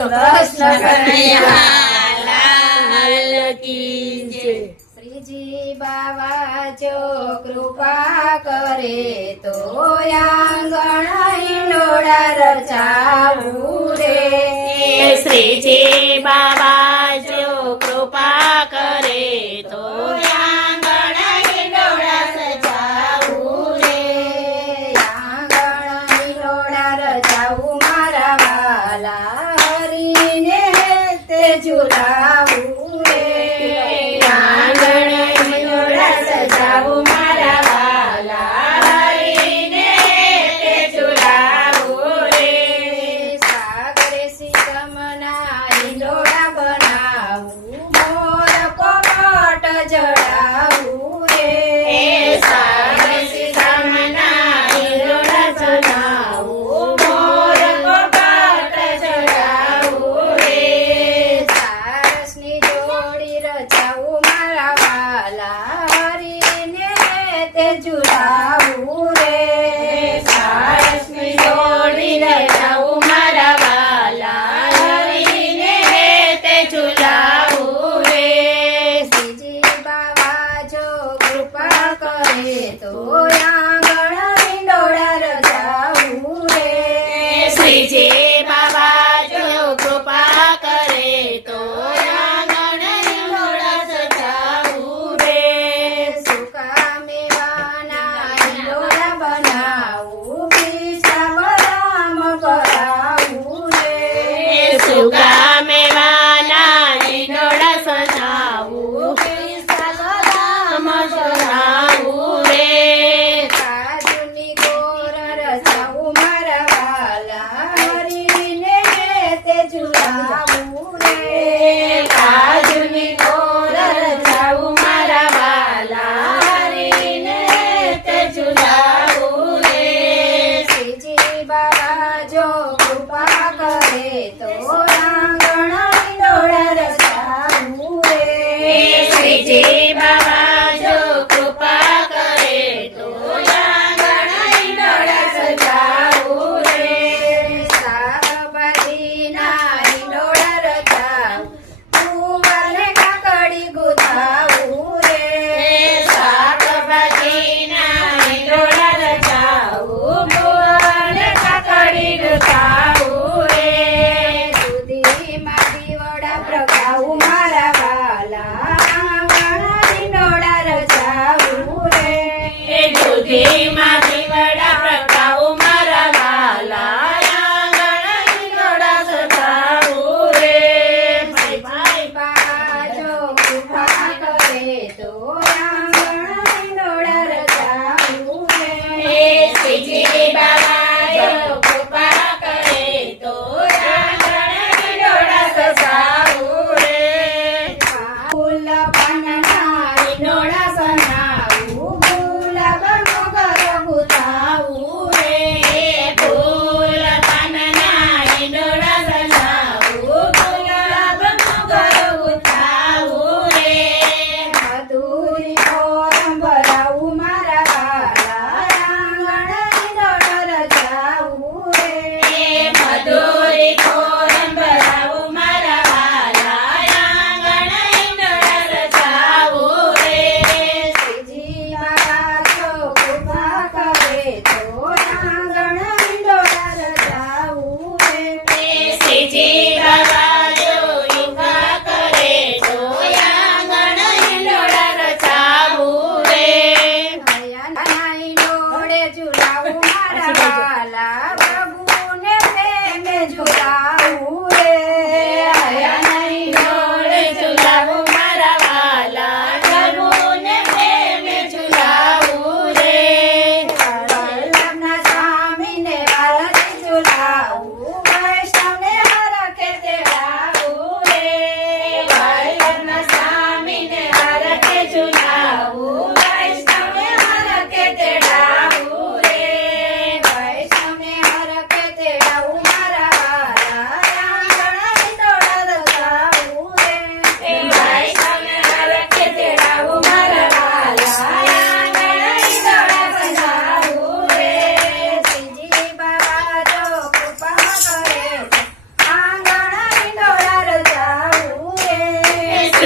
कृष्ण कन्हैया लाल की जय। श्रीजी बाबा जो कृपा करे तो आंगण हिंडोळा रचावू रे। श्रीजी बाबा जो कृपा करे तो आंगण हिंडोळा सजावू रे। आंगण हिंडोळा रचावू मारा वाला हरीने ते झुलावू रे। आंगण हिंडोळा सजावू मारा वाला हरीने ते झुलावू रे। सागरे सीतमना हिंडोळा बनावू मोर पोपट जडावू रे। सागर सीतामना हिंडोळा जडावू मोर पोपट जडावू रे। सारसनी जोडी रचावू मारा वाला हरीने ते झुलावू रे। सारसनी जोडी रचावू मारा वाला हरीने ते झुलावू रे। श्रीजी बाबा जो कृपा करे तो आंगण हिंडोळा रचावू रे। श्रीजी बाबा जो कृपा करे तो आंगण हिंडोळा सजावू रे। सुका मेवाना हिंडोळा बनावू पिस्ता बदाम करावू रे। सुका मेवाना हिंडोळा सजावू पिस्ता बदाम सजावू रे। काजूनी गोर रचावू मारा वाला हरीने ते झुलावू रे। काजूनी गोर रचावू मारा वाला हरीने ते झुलावू रे। श्रीजी बाबा जो कृपा करे तो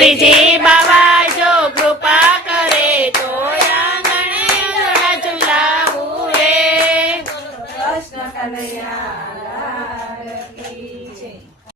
શ્રીજી બાબા જો કૃપા કરે તો આંગણે દોડા ઝુલાવું રે. કૃષ્ણ કનૈયા લાલ કી